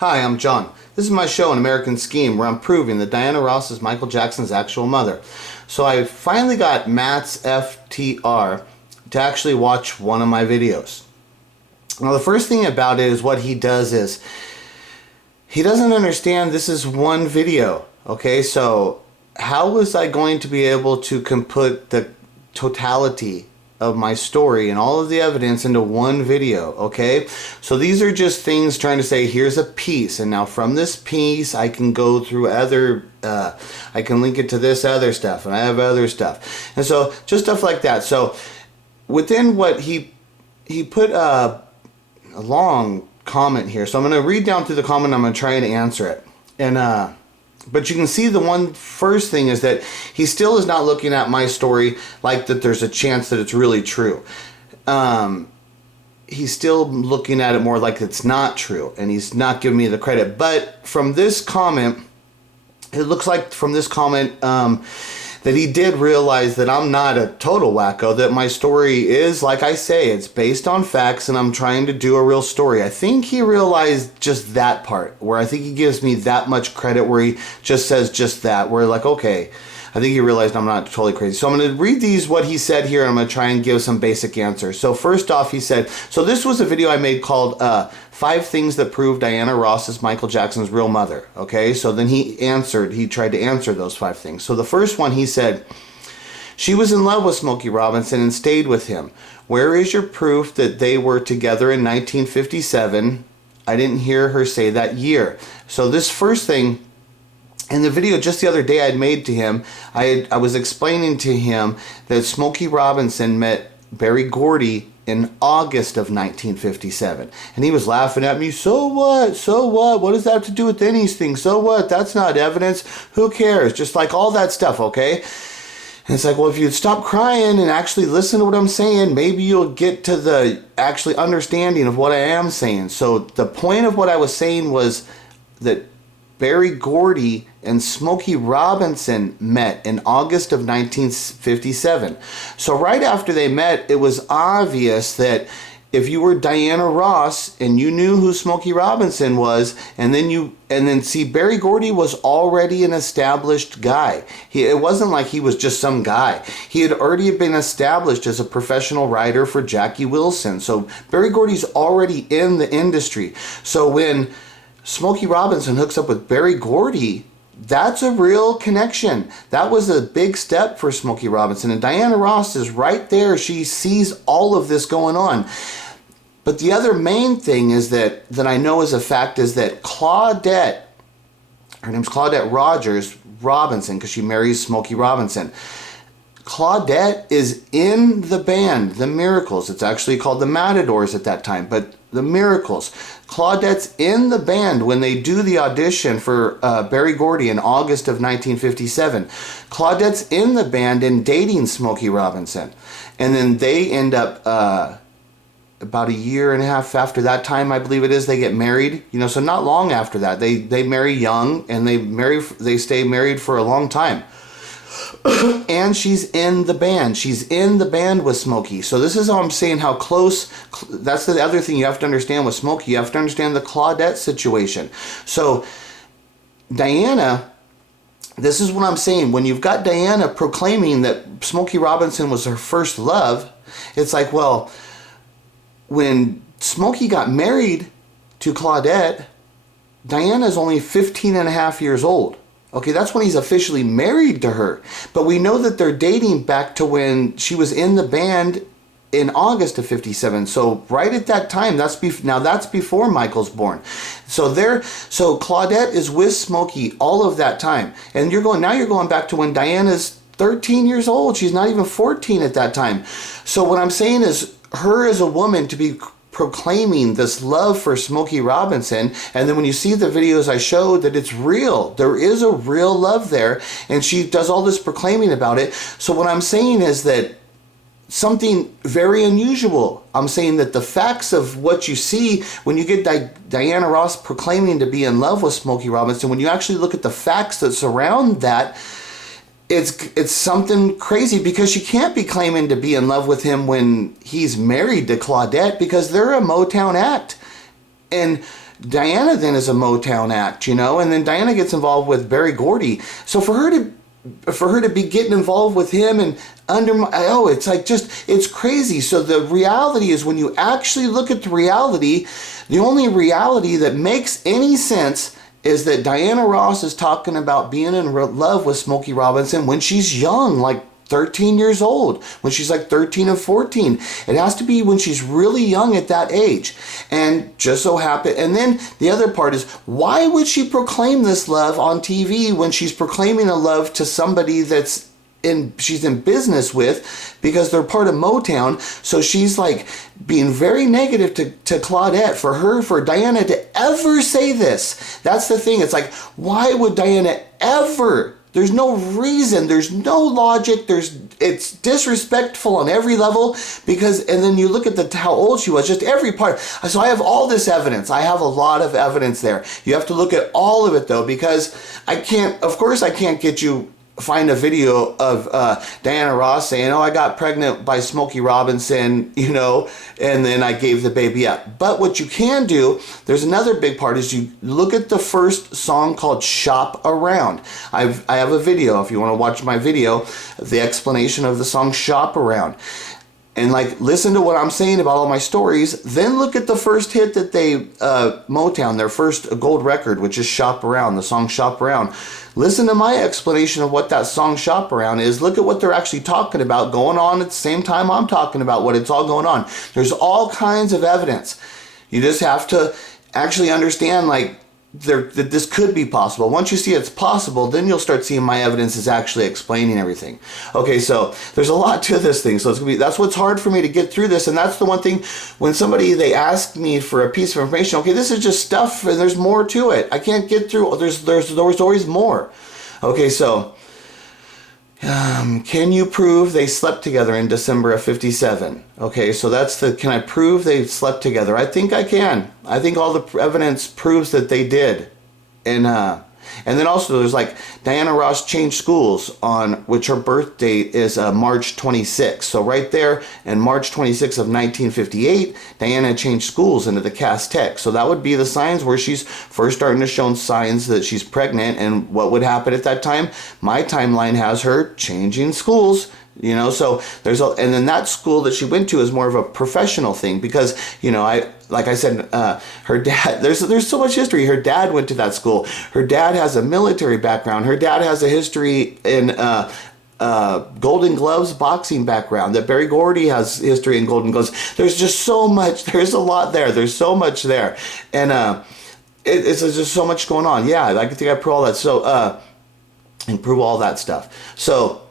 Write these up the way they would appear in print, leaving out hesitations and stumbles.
Hi, I'm John. This is my show, An American Scheme, where I'm proving that Diana Ross is Michael Jackson's actual mother. So I finally got Mattsftr'S to actually watch one of my videos. Now the first thing about it is what he does is, he doesn't understand this is one video, okay? So how was I going to be able to put the totality of my story and all of the evidence into one video, okay? So these are just things trying to say, here's a piece, and now from this piece I can go through other, I can link it to this other stuff, and I have other stuff. And so just stuff like that. So within what he put a long comment here. So I'm going to read down through the comment, I'm going to try and answer it. And but you can see the one first thing is that he still is not looking at my story like that there's a chance that it's really true. He's still looking at it more like it's not true, and he's not giving me the credit. But from this comment, it looks like from this comment that he did realize that I'm not a total wacko, that my story is, like I say, it's based on facts and I'm trying to do a real story. I think he realized just that part, where I think he gives me that much credit, where he just says just that, where like, okay, I think he realized I'm not totally crazy. So I'm going to read these, what he said here, and I'm going to try and give some basic answers. So first off, he said, so this was a video I made called 5 Things That Prove Diana Ross is Michael Jackson's Real Mother. Okay, so then he tried to answer those 5 things. So the first one, he said, she was in love with Smokey Robinson and stayed with him. Where is your proof that they were together in 1957? I didn't hear her say that year. So this first thing, in the video just the other day I'd made to him, I was explaining to him that Smokey Robinson met Berry Gordy in August of 1957. And he was laughing at me, so what? So what? What does that have to do with anything? So what? That's not evidence. Who cares? Just like all that stuff, okay? And it's like, well, if you'd stop crying and actually listen to what I'm saying, maybe you'll get to the actually understanding of what I am saying. So the point of what I was saying was that Berry Gordy and Smokey Robinson met in August of 1957. So right after they met, it was obvious that if you were Diana Ross and you knew who Smokey Robinson was, and then see, Berry Gordy was already an established guy. It wasn't like he was just some guy. He had already been established as a professional writer for Jackie Wilson. So Berry Gordy's already in the industry. So when Smokey Robinson hooks up with Berry Gordy, that's a real connection. That was a big step for Smokey Robinson. And Diana Ross is right there. She sees all of this going on. But the other main thing is that I know as a fact is that Claudette, her name's Claudette Rogers Robinson, because she marries Smokey Robinson. Claudette is in the band, The Miracles. It's actually called the Matadors at that time, but The Miracles. Claudette's in the band when they do the audition for Berry Gordy in August of 1957. Claudette's in the band and dating Smokey Robinson. And then they end up, about a year and a half after that time, I believe it is, they get married. You know, so not long after that. They marry young, and they stay married for a long time. And she's in the band. She's in the band with Smokey. So this is how I'm saying how close. That's the other thing you have to understand with Smokey. You have to understand the Claudette situation. So Diana, this is what I'm saying. When you've got Diana proclaiming that Smokey Robinson was her first love, it's like, well, when Smokey got married to Claudette, Diana's only 15 and a half years old. Okay, that's when he's officially married to her. But we know that they're dating back to when she was in the band in August of 57. So right at that time, that's before Michael's born. So Claudette is with Smokey all of that time. And you're going back to when Diana's 13 years old. She's not even 14 at that time. So what I'm saying is, her as a woman to be proclaiming this love for Smokey Robinson, and then when you see the videos I showed, that it's real. There is a real love there, and she does all this proclaiming about it. So what I'm saying is that something very unusual. I'm saying that the facts of what you see when you get Diana Ross proclaiming to be in love with Smokey Robinson, when you actually look at the facts that surround that, it's something crazy, because she can't be claiming to be in love with him when he's married to Claudette, because they're a Motown act. And Diana then is a Motown act, you know, and then Diana gets involved with Berry Gordy. So for her to be getting involved with him and it's like it's crazy. So the reality is, when you actually look at the reality, the only reality that makes any sense is that Diana Ross is talking about being in love with Smokey Robinson when she's young, like 13 years old, when she's like 13 and 14. It has to be when she's really young at that age. And just so happened, and then the other part is, why would she proclaim this love on TV when she's proclaiming a love to somebody she's in business with, because they're part of Motown? So she's like being very negative to Claudette. For Diana to ever say this, that's the thing. It's like, why would Diana ever? There's no reason, there's no logic, it's disrespectful on every level, and then you look at how old she was, just every part. So I have all this evidence. I have a lot of evidence there. You have to look at all of it though, because I can't get you find a video of Diana Ross saying, "Oh, I got pregnant by Smokey Robinson, you know, and then I gave the baby up." But what you can do, there's another big part, is you look at the first song called "Shop Around." I have a video, if you want to watch my video, the explanation of the song "Shop Around." And like, listen to what I'm saying about all my stories. Then look at the first hit that Motown, their first gold record, which is "Shop Around," the song "Shop Around." Listen to my explanation of what that song "Shop Around" is. Look at what they're actually talking about going on at the same time I'm talking about what it's all going on. There's all kinds of evidence. You just have to actually understand, like, that this could be possible. Once you see it's possible, then you'll start seeing my evidence is actually explaining everything. Okay, so there's a lot to this thing. So that's what's hard for me to get through this, and that's the one thing when they ask me for a piece of information. Okay, this is just stuff, and there's more to it. I can't get through. There's always more. Okay, so can you prove they slept together in December of 57? Okay, so can I prove they slept together? I think I can. I think all the evidence proves that they did. And then also there's like Diana Ross changed schools on which her birth date is March 26th. So right there in March 26th of 1958, Diana changed schools into the Cass Tech. So that would be the signs where she's first starting to show signs that she's pregnant. And what would happen at that time? My timeline has her changing schools. You know, so and then that school that she went to is more of a professional thing, because, you know, like I said, her dad, there's so much history. Her dad went to that school. Her dad has a military background. Her dad has a history in Golden Gloves boxing background. That Berry Gordy has history in Golden Gloves. There's just so much. There's a lot there. There's so much there, and it's just so much going on. Yeah, I think I prove all that. So and prove all that stuff. So.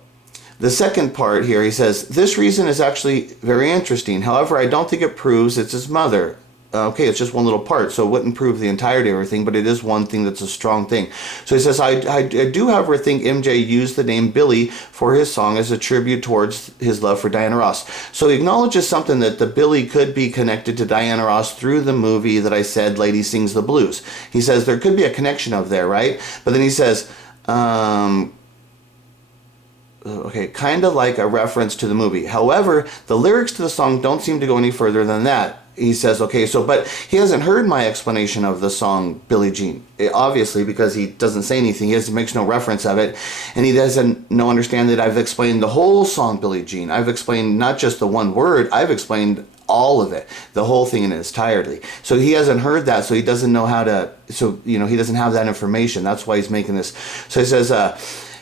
The second part here, he says, this reason is actually very interesting. However, I don't think it proves it's his mother. Okay, it's just one little part, so it wouldn't prove the entirety of everything, but it is one thing that's a strong thing. So he says, I do, however, think MJ used the name Billy for his song as a tribute towards his love for Diana Ross. So he acknowledges something, that the Billy could be connected to Diana Ross through the movie that I said, Lady Sings the Blues. He says there could be a connection of there, right? But then he says, okay, kind of like a reference to the movie. However, the lyrics to the song don't seem to go any further than that. He says, okay, but he hasn't heard my explanation of the song Billie Jean. Obviously, because he doesn't say anything. He makes no reference of it. And he doesn't understand that I've explained the whole song Billie Jean. I've explained not just the one word, I've explained all of it, the whole thing in its entirety. So he hasn't heard that, so he doesn't know how to, he doesn't have that information. That's why he's making this. So he says,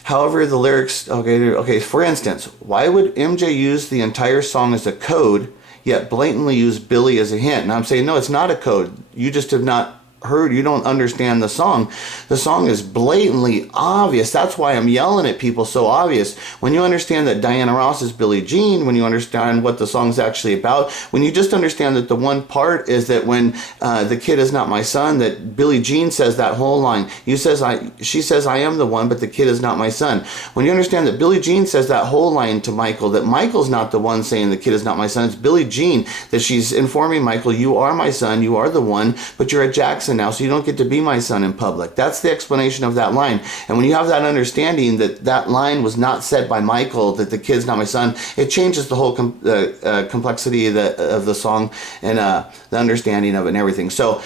however, the lyrics, okay, for instance, why would MJ use the entire song as a code, yet blatantly use Billy as a hint? And I'm saying, no, it's not a code. You just have not heard, you don't understand the song. The song is blatantly obvious. That's why I'm yelling at people, so obvious. When you understand that Diana Ross is Billie Jean, when you understand what the song's actually about, when you just understand that the one part is that when the kid is not my son, that Billie Jean says that whole line. She says, I am the one, but the kid is not my son. When you understand that Billie Jean says that whole line to Michael, that Michael's not the one saying the kid is not my son, it's Billie Jean, that she's informing Michael, you are my son, you are the one, but you're at Jackson now, so you don't get to be my son in public. That's the explanation of that line. And when you have that understanding that that line was not said by Michael, that the kid's not my son, it changes the whole complexity of the song and the understanding of it and everything. So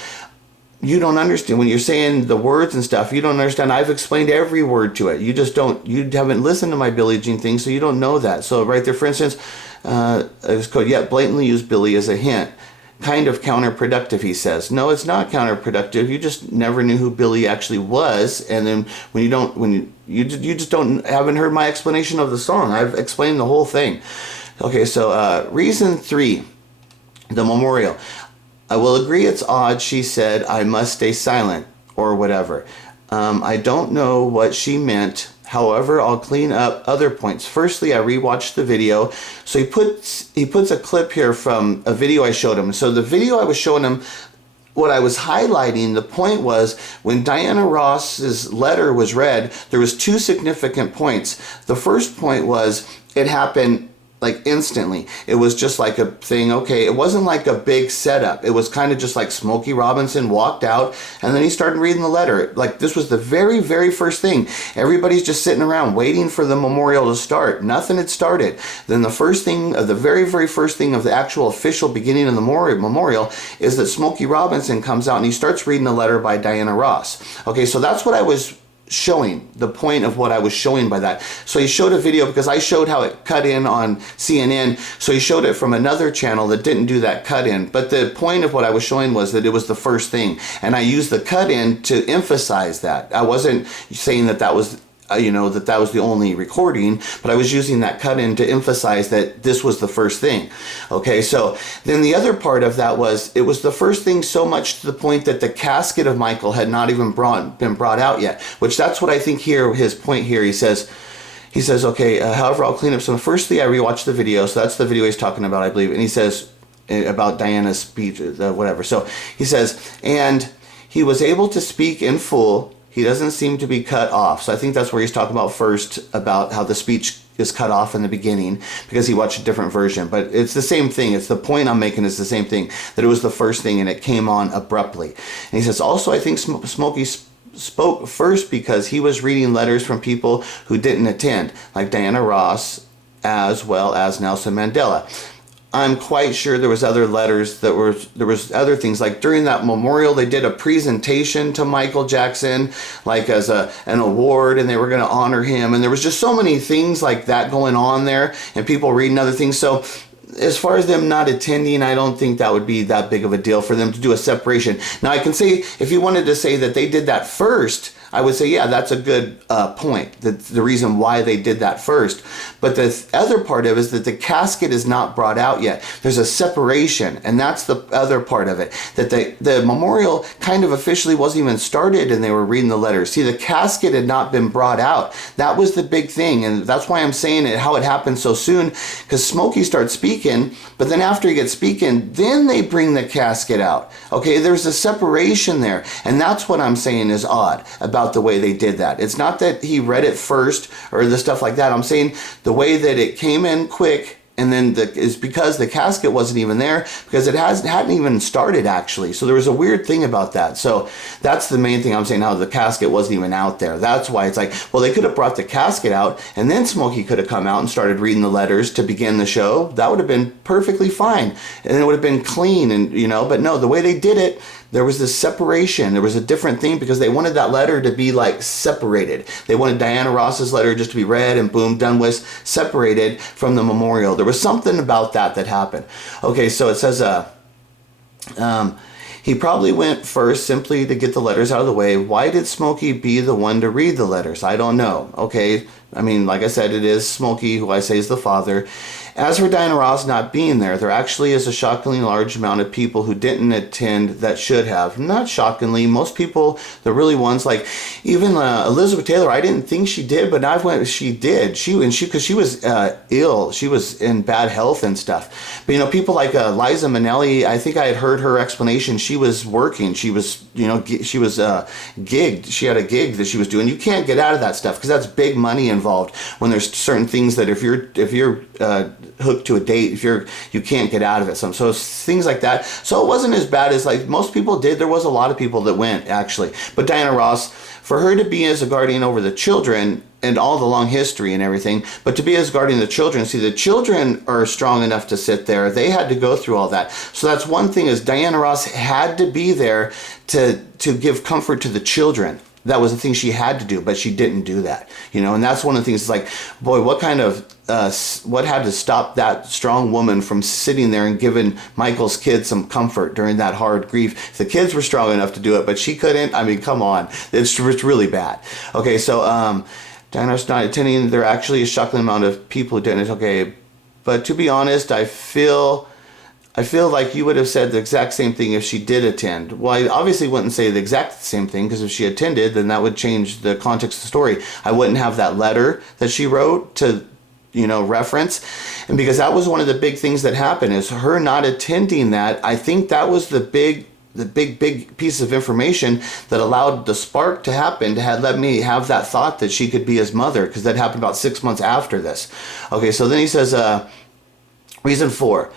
you don't understand when you're saying the words and stuff. You don't understand. I've explained every word to it. You just don't. You haven't listened to my Billie Jean thing, so you don't know that. So right there, for instance, it's called yet blatantly use Billy as a hint. Kind of counterproductive, he says. No, it's not counterproductive. You just never knew who Billy actually was, and then when you don't, you just don't haven't heard my explanation of the song. I've explained the whole thing. Okay, so reason 3, the memorial. I will agree it's odd she said I must stay silent or whatever. I don't know what she meant. However, I'll clean up other points. Firstly, I rewatched the video. So he puts a clip here from a video I showed him. So the video I was showing him, what I was highlighting, the point was when Diana Ross's letter was read, there was 2 significant points. The first point was it happened like instantly. It was just like a thing, okay, it wasn't like a big setup. It was kind of just like Smokey Robinson walked out and then he started reading the letter. Like this was the very, very first thing. Everybody's just sitting around waiting for the memorial to start. Nothing had started. Then the first thing, the very, very first thing of the actual official beginning of the memorial is that Smokey Robinson comes out and he starts reading a letter by Diana Ross. Okay, so that's what I was showing, the point of what I was showing by that. So he showed a video because I showed how it cut in on CNN. So he showed it from another channel that didn't do that cut in. But the point of what I was showing was that it was the first thing. And I used the cut in to emphasize that. I wasn't saying that that was that was the only recording, but I was using that cut in to emphasize that this was the first thing. Okay, so then the other part of that was, it was the first thing so much to the point that the casket of Michael had not even been brought out yet, which that's what I think here, his point here, he says, okay, however, I'll clean up some. Firstly, I rewatched the video, so that's the video he's talking about, I believe, and he says about Diana's speech, whatever. So he says, and he was able to speak in full. He doesn't seem to be cut off. So I think that's where he's talking about first, about how the speech is cut off in the beginning because he watched a different version. But it's the same thing. It's the point I'm making is the same thing, that it was the first thing and it came on abruptly. And he says, also, I think Smokey spoke first because he was reading letters from people who didn't attend, like Diana Ross as well as Nelson Mandela. I'm quite sure there was other letters there was other things, like during that memorial they did a presentation to Michael Jackson like as an award, and they were going to honor him, and there was just so many things like that going on there and people reading other things. So as far as them not attending, I don't think that would be that big of a deal for them to do a separation. Now I can say, if you wanted to say that they did that first, I would say, yeah, that's a good point. That's the reason why they did that first. But the other part of it is that the casket is not brought out yet. There's a separation, and that's the other part of it. That the memorial kind of officially wasn't even started and they were reading the letters. See, the casket had not been brought out. That was the big thing, and that's why I'm saying it, how it happened so soon, because Smokey starts speaking, but then after he gets speaking, then they bring the casket out. Okay, there's a separation there, and that's what I'm saying is odd about the way they did that. It's not that he read it first or the stuff like that. I'm saying the way that it came in quick, and then is because the casket wasn't even there, because it hadn't even started actually. So there was a weird thing about that. So that's the main thing I'm saying, how the casket wasn't even out there. That's why it's like, well, they could have brought the casket out and then Smokey could have come out and started reading the letters to begin the show. That would have been perfectly fine, and it would have been clean, and but no, the way they did it, there was this separation. There was a different thing because they wanted that letter to be like separated. They wanted Diana Ross's letter just to be read and boom, done with, separated from the memorial. There was something about that happened. Okay, so it says, he probably went first simply to get the letters out of the way. Why did Smokey be the one to read the letters? I don't know. Okay, I mean, like I said, it is Smokey, who I say is the father. As for Diana Ross not being there, there actually is a shockingly large amount of people who didn't attend that should have. Not shockingly, most people, the really ones, like even Elizabeth Taylor, I didn't think she did, but she did. Because she was ill, she was in bad health and stuff. But people like Liza Minnelli, I think I had heard her explanation. She was working. She was, she was gigged. She had a gig that she was doing. You can't get out of that stuff because that's big money involved. When there's certain things that if you're hooked to a date if you can't get out of it. So things like that. So it wasn't as bad as like most people did. There was a lot of people that went actually, but Diana Ross, for her to be as a guardian over the children and all the long history and everything, but to be as guardian of the children, see, the children are strong enough to sit there. They had to go through all that. So that's one thing, is Diana Ross had to be there to give comfort to the children. That was the thing she had to do, but she didn't do that, and that's one of the things. It's like, boy, what had to stop that strong woman from sitting there and giving Michael's kids some comfort during that hard grief? The kids were strong enough to do it, but she couldn't. I mean, come on, it's really bad. Okay, so Diana's not attending. There actually a shocking amount of people who didn't. Okay, but to be honest, I feel like you would have said the exact same thing if she did attend. Well, I obviously wouldn't say the exact same thing, because if she attended, then that would change the context of the story. I wouldn't have that letter that she wrote to, reference. And because that was one of the big things that happened, is her not attending that. I think that was the big piece of information that allowed the spark to happen, to let me have that thought that she could be his mother, because that happened about 6 months after this. Okay, so then he says, reason 4.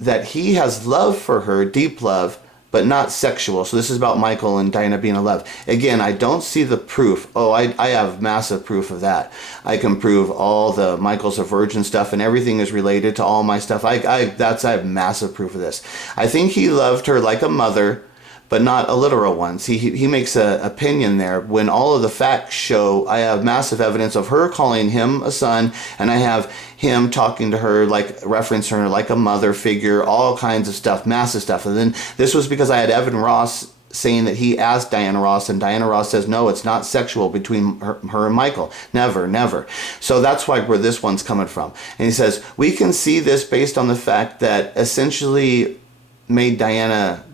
That he has love for her, deep love, but not sexual. So this is about Michael and Diana being in love. Again, I don't see the proof. Oh, I have massive proof of that. I can prove all the Michael's a virgin stuff, and everything is related to all my stuff. I have massive proof of this. I think he loved her like a mother, but not a literal one. See, he makes an opinion there, when all of the facts show I have massive evidence of her calling him a son, and I have him talking to her, like reference her like a mother figure, all kinds of stuff, massive stuff. And then this was because I had Evan Ross saying that he asked Diana Ross, and Diana Ross says, no, it's not sexual between her and Michael. Never. So that's where this one's coming from. And he says, we can see this based on the fact that he essentially made Diana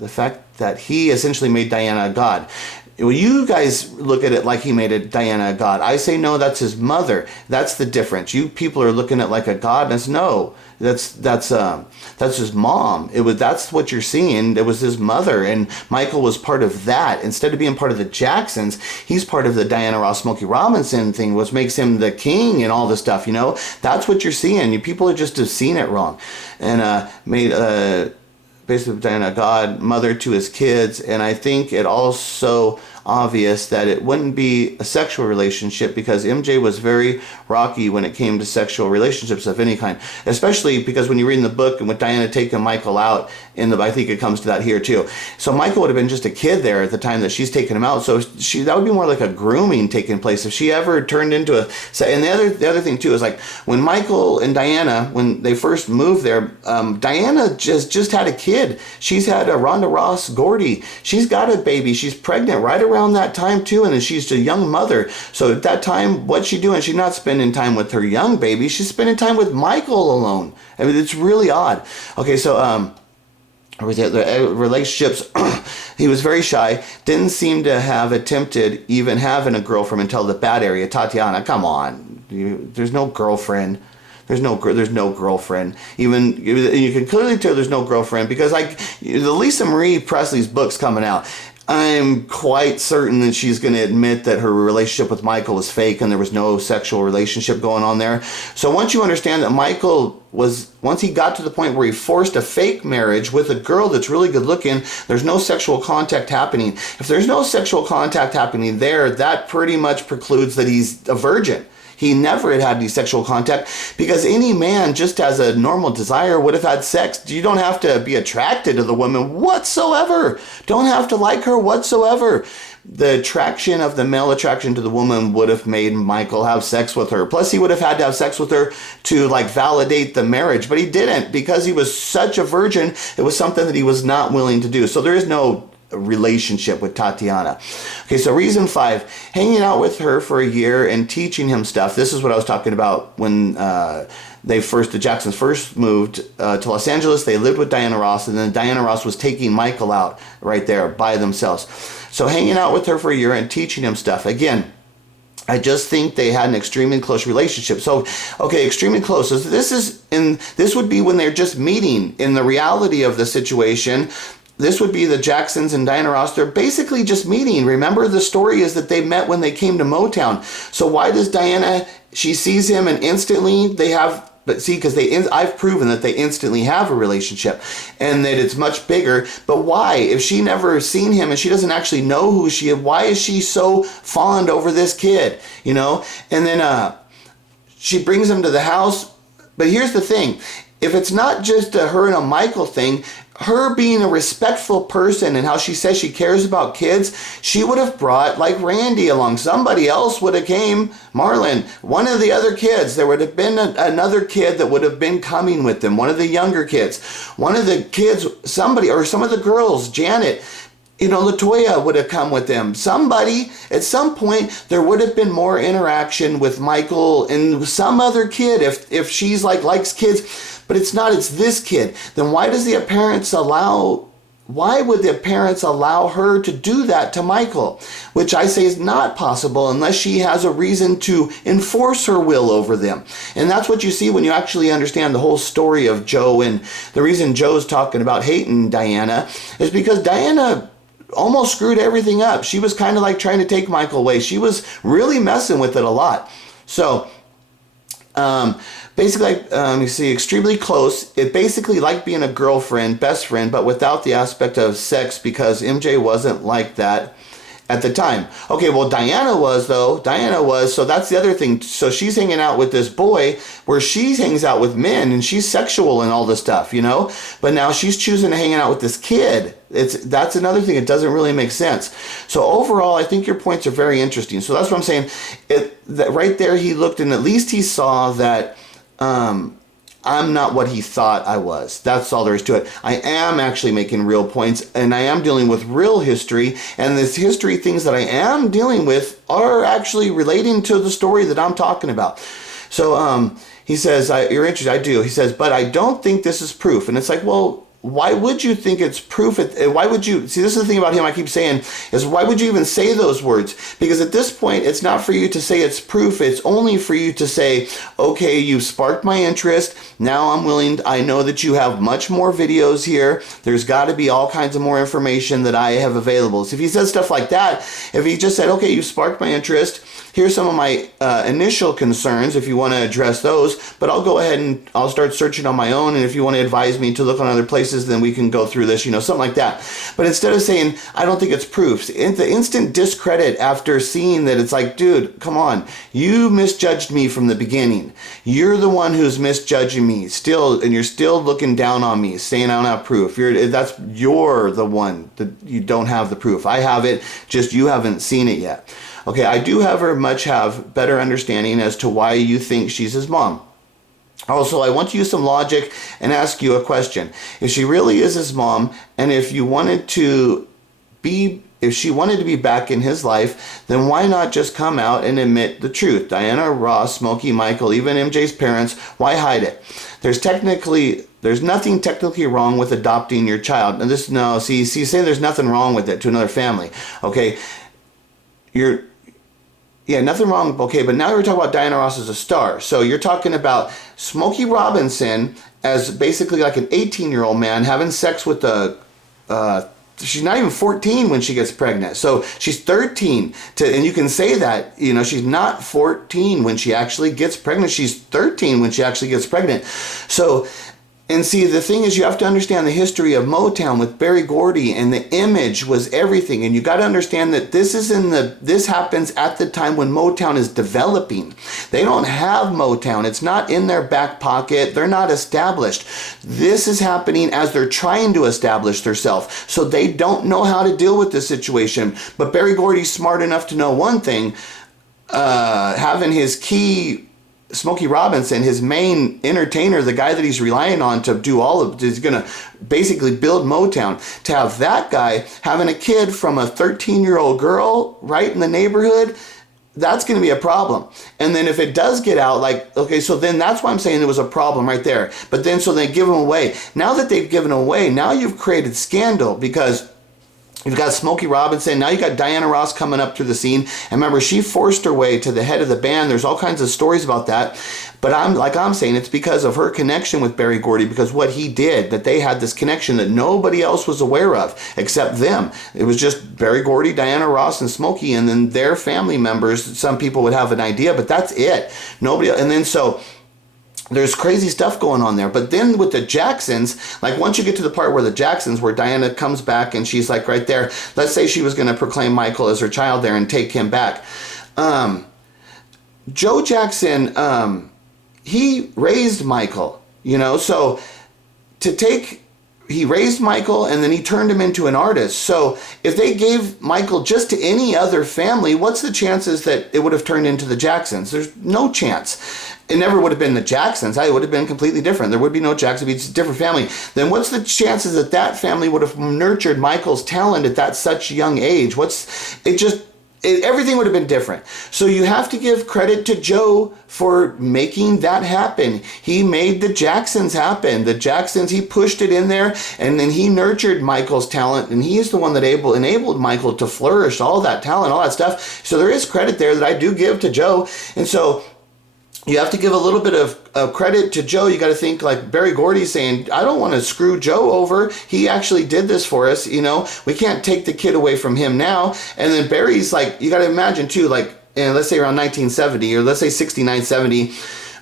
a god. Well, you guys look at it like he made Diana a god. I say, no, that's his mother. That's the difference. You people are looking at it like a goddess. No, that's his mom. That's what you're seeing. It was his mother, and Michael was part of that. Instead of being part of the Jacksons, he's part of the Diana Ross Smokey Robinson thing, which makes him the king and all this stuff. That's what you're seeing. You people are just have seen it wrong, and made basically Diana a god, mother to his kids. And I think it also obvious that it wouldn't be a sexual relationship, because MJ was very rocky when it came to sexual relationships of any kind, especially because when you read in the book and with Diana taking Michael out I think it comes to that here too. So Michael would have been just a kid there at the time that she's taking him out. So that would be more like a grooming taking place if she ever turned into a. And the other thing too is, like, when Michael and Diana, when they first moved there, Diana just had a kid. She's had a Rhonda Ross Gordy. She's got a baby. She's pregnant right around that time too, and then she's a young mother. So at that time, what's she doing? She's not spending time with her young baby. She's spending time with Michael alone. I mean, it's really odd. Okay, so the relationships, he was very shy, didn't seem to have attempted even having a girlfriend until the bad area. Tatiana, come on, there's no girlfriend. There's no girlfriend. Even you can clearly tell there's no girlfriend, because like the Lisa Marie Presley's book's coming out. I'm quite certain that she's going to admit that her relationship with Michael was fake and there was no sexual relationship going on there. So once you understand that once he got to the point where he forced a fake marriage with a girl that's really good looking, there's no sexual contact happening. If there's no sexual contact happening there, that pretty much precludes that he's a virgin. He never had any sexual contact, because any man just as a normal desire would have had sex. You don't have to be attracted to the woman whatsoever. Don't have to like her whatsoever. The attraction of the male attraction to the woman would have made Michael have sex with her. Plus, he would have had to have sex with her to validate the marriage, but he didn't, because he was such a virgin. It was something that he was not willing to do. So there is no relationship with Tatiana. Okay, so reason 5, hanging out with her for a year and teaching him stuff. This is what I was talking about when the Jacksons first moved to Los Angeles. They lived with Diana Ross, and then Diana Ross was taking Michael out right there by themselves. So hanging out with her for a year and teaching him stuff. Again, I just think they had an extremely close relationship. So, okay, extremely close. So this would be when they're just meeting. In the reality of the situation, this would be the Jacksons and Diana Ross. They're basically just meeting. Remember, the story is that they met when they came to Motown. So why does Diana, she sees him and instantly they have, but see, because I've proven that they instantly have a relationship and that it's much bigger. But why? If she never seen him and she doesn't actually know who she is, why is she so fond over this kid? You know? And then she brings him to the house. But here's the thing. If it's not just a her and a Michael thing, her being a respectful person and how she says she cares about kids, she would have brought like Randy along. Somebody else would have came, Marlon, one of the other kids. There would have been another kid that would have been coming with them, one of the younger kids. One of the kids, somebody, or some of the girls, Janet, you know, LaToya would have come with them. Somebody, at some point, there would have been more interaction with Michael and some other kid if she's like likes kids. But it's not, it's this kid. Then why would the parents allow her to do that to Michael? Which I say is not possible unless she has a reason to enforce her will over them. And that's what you see when you actually understand the whole story of Joe. And the reason Joe's talking about hating Diana is because Diana almost screwed everything up. She was kind of like trying to take Michael away. She was really messing with it a lot. So, basically, you see, extremely close. It basically like being a girlfriend, best friend, but without the aspect of sex because MJ wasn't like that at the time. Okay, well, Diana was, though. Diana was, so that's the other thing. So she's hanging out with this boy where she hangs out with men and she's sexual and all this stuff, you know? But now she's choosing to hang out with this kid. That's another thing. It doesn't really make sense. So overall, I think your points are very interesting. So that's what I'm saying. That right there, he looked and at least he saw that I'm not what he thought I was. That's all there is to it. I am actually making real points and I am dealing with real history, and this history things that I am dealing with are actually relating to the story that I'm talking about. So he says, you're interested? I do. He says, but I don't think this is proof. And it's like, well, why would you think it's proof? Why would you? See, this is the thing about him I keep saying, is why would you even say those words? Because at this point, it's not for you to say it's proof. It's only for you to say, okay, you've sparked my interest. Now I'm willing. I know that you have much more videos here. There's got to be all kinds of more information that I have available. So if he says stuff like that, if he just said, okay, you sparked my interest, here's some of my initial concerns if you want to address those, but I'll go ahead and I'll start searching on my own, and if you want to advise me to look on other places, then we can go through this, you know, something like that. But instead of saying, I don't think it's proof, the instant discredit after seeing that, it's like, dude, come on, you misjudged me from the beginning. You're the one who's misjudging me still, and you're still looking down on me, saying I don't have proof. You're the one that you don't have the proof. I have it, just you haven't seen it yet. Okay, I do, however, much have better understanding as to why you think she's his mom. Also, I want to use some logic and ask you a question. If she really is his mom, and if she wanted to be back in his life, then why not just come out and admit the truth? Diana Ross, Smokey, Michael, even MJ's parents, why hide it? There's nothing technically wrong with adopting your child. And see, saying there's nothing wrong with it to another family. Okay, nothing wrong. Okay, but now we're talking about Diana Ross as a star. So you're talking about Smokey Robinson as basically like an 18-year-old man having sex with she's not even 14 when she gets pregnant. So she's 13. And you can say that, you know, she's not 14 when she actually gets pregnant. She's 13 when she actually gets pregnant. So, and see, the thing is, you have to understand the history of Motown with Berry Gordy, and the image was everything. And you got to understand that this happens at the time when Motown is developing. They don't have Motown. It's not in their back pocket. They're not established. This is happening as they're trying to establish themselves. So they don't know how to deal with this situation. But Berry Gordy's smart enough to know one thing, having his key Smokey Robinson, his main entertainer, the guy that he's relying on to do all of, is going to basically build Motown. To have that guy having a kid from a 13-year-old girl right in the neighborhood, that's going to be a problem. And then if it does get out, like, okay, so then that's why I'm saying there was a problem right there. But then so they give him away. Now that they've given away, now you've created scandal, because You've got Smokey Robinson. Now you got Diana Ross coming up through the scene. And remember, she forced her way to the head of the band. There's all kinds of stories about that. But I'm saying it's because of her connection with Berry Gordy, because what he did, that they had this connection that nobody else was aware of except them. It was just Berry Gordy, Diana Ross, and Smokey, and then their family members. Some people would have an idea, but that's it. Nobody. And then so there's crazy stuff going on there. But then with the Jacksons, like once you get to the part where the Jacksons, where Diana comes back and she's like right there, let's say she was going to proclaim Michael as her child there and take him back. Joe Jackson, he raised Michael, so he raised Michael and then he turned him into an artist. So if they gave Michael just to any other family, what's the chances that it would have turned into the Jacksons? There's no chance. It never would have been the Jacksons. It would have been completely different. There would be no Jackson. It would be a different family. Then what's the chances that that family would have nurtured Michael's talent at that such young age? Everything would have been different. So you have to give credit to Joe for making that happen. He made the Jacksons happen. The Jacksons, he pushed it in there, and then he nurtured Michael's talent, and he's the one that enabled Michael to flourish, all that talent, all that stuff. So there is credit there that I do give to Joe. And so you have to give a little bit of credit to Joe. You got to think like Berry Gordy saying, I don't want to screw Joe over. He actually did this for us. We can't take the kid away from him now. And then Barry's like, you got to imagine too, like, let's say around 1970 or let's say 69, 70,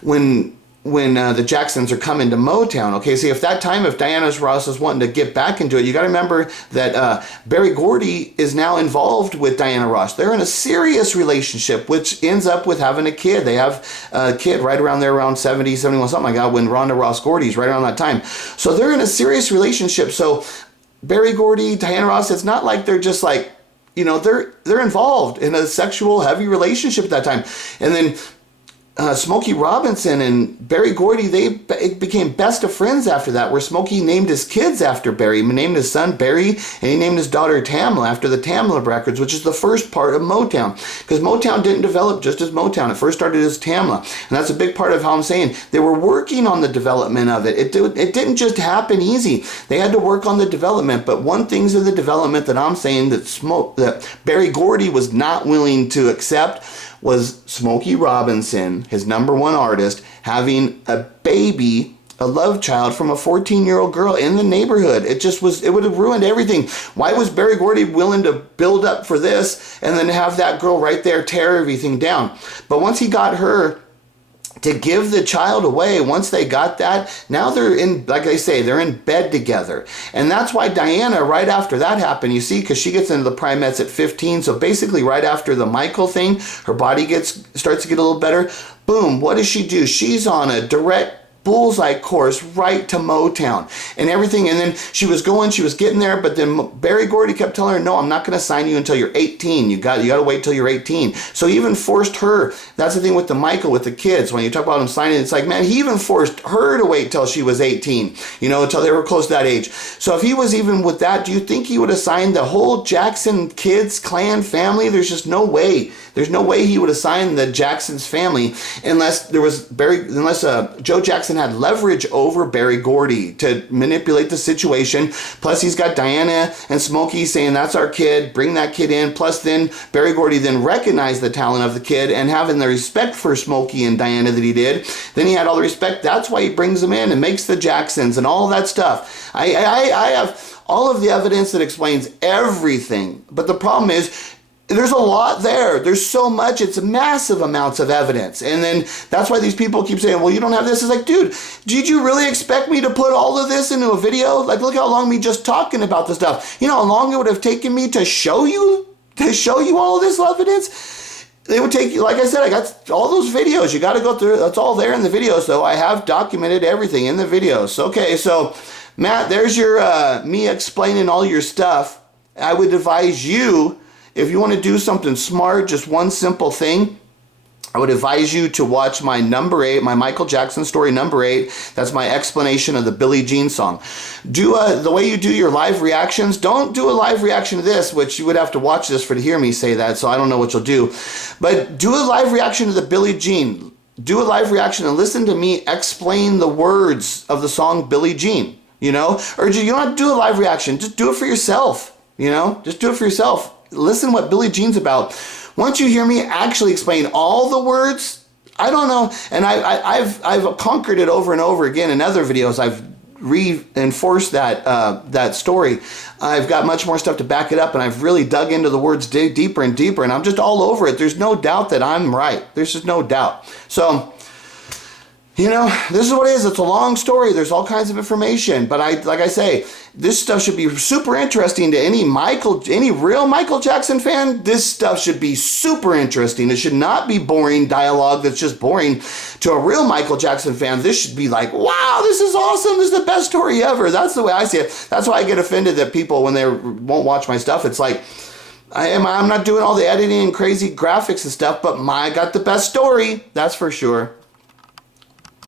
when the Jacksons are coming to Motown. Okay, see, if Diana Ross is wanting to get back into it, you got to remember that Berry Gordy is now involved with Diana Ross. They're in a serious relationship, which ends up with having a kid. They have a kid right around there, around 70, 71, something like that, when Rhonda Ross Gordy's right around that time. So they're in a serious relationship. So Berry Gordy, Diana Ross, it's not like they're just like, they're involved in a sexual heavy relationship at that time. And then Smokey Robinson and Berry Gordy, they became best of friends after that, where Smokey named his kids after Berry. He named his son Berry, and he named his daughter Tamla after the Tamla Records, which is the first part of Motown. Because Motown didn't develop just as Motown. It first started as Tamla. And that's a big part of how I'm saying they were working on the development of it. It didn't just happen easy. They had to work on the development. But one thing's in the development that I'm saying that Berry Gordy was not willing to accept was Smokey Robinson, his number one artist, having a baby, a love child from a 14-year-old girl in the neighborhood. It would have ruined everything. Why was Berry Gordy willing to build up for this and then have that girl right there tear everything down? But once he got her to give the child away, once they got that, now they're in, like they say, they're in bed together. And that's why Diana, right after that happened, you see, because she gets into the Primettes at 15, so basically right after the Michael thing, her body starts to get a little better. Boom, what does she do? She's on a direct bullseye course right to Motown and everything. And then she was getting there, but then Berry Gordy kept telling her, no, I'm not going to sign you until you're 18. You got to wait till you're 18. So he even forced her. That's the thing with the Michael, with the kids. When you talk about him signing, it's like, man, he even forced her to wait till she was 18, until they were close to that age. So if he was even with that, do you think he would have signed the whole Jackson kids clan family? There's just no way. There's no way he would have signed the Jackson's family unless Joe Jackson had leverage over Berry Gordy to manipulate the situation. Plus, he's got Diana and Smokey saying, that's our kid, bring that kid in. Plus, then Berry Gordy then recognized the talent of the kid and having the respect for Smokey and Diana that he did. Then he had all the respect. That's why he brings them in and makes the Jacksons and all that stuff. I have all of the evidence that explains everything. But the problem is, there's a lot there. There's so much. It's massive amounts of evidence. And then that's why these people keep saying, well, you don't have this. It's like, dude, did you really expect me to put all of this into a video? Like, look how long me just talking about this stuff. You know how long it would have taken me to show you all of this evidence? It would take you, like I said, I got all those videos. You got to go through. That's all there in the videos, though. I have documented everything in the videos. Okay, so, Matt, there's your me explaining all your stuff. I would advise you, if you want to do something smart, just one simple thing, I would advise you to watch my number 8, my Michael Jackson story number 8. That's my explanation of the Billie Jean song. The way you do your live reactions, don't do a live reaction to this, which you would have to watch this to hear me say that, so I don't know what you'll do. But do a live reaction to the Billie Jean. Do a live reaction and listen to me explain the words of the song Billie Jean, Or you don't have to do a live reaction, just do it for yourself. You know, just do it for yourself. Listen what Billie Jean's about. Once you hear me actually explain all the words, I don't know, and I've conquered it over and over again in other videos. I've reinforced that story. I've got much more stuff to back it up, and I've really dug into the words deeper and deeper, and I'm just all over it. There's no doubt that I'm right. There's just no doubt. So, you know, this is what it is. It's a long story. There's all kinds of information, but like I say, this stuff should be super interesting to any real Michael Jackson fan. This stuff should be super interesting. It should not be boring dialogue that's just boring. To a real Michael Jackson fan, this should be like, wow, this is awesome. This is the best story ever. That's the way I see it. That's why I get offended that people, when they won't watch my stuff, it's like, I'm not doing all the editing and crazy graphics and stuff, but I got the best story. That's for sure.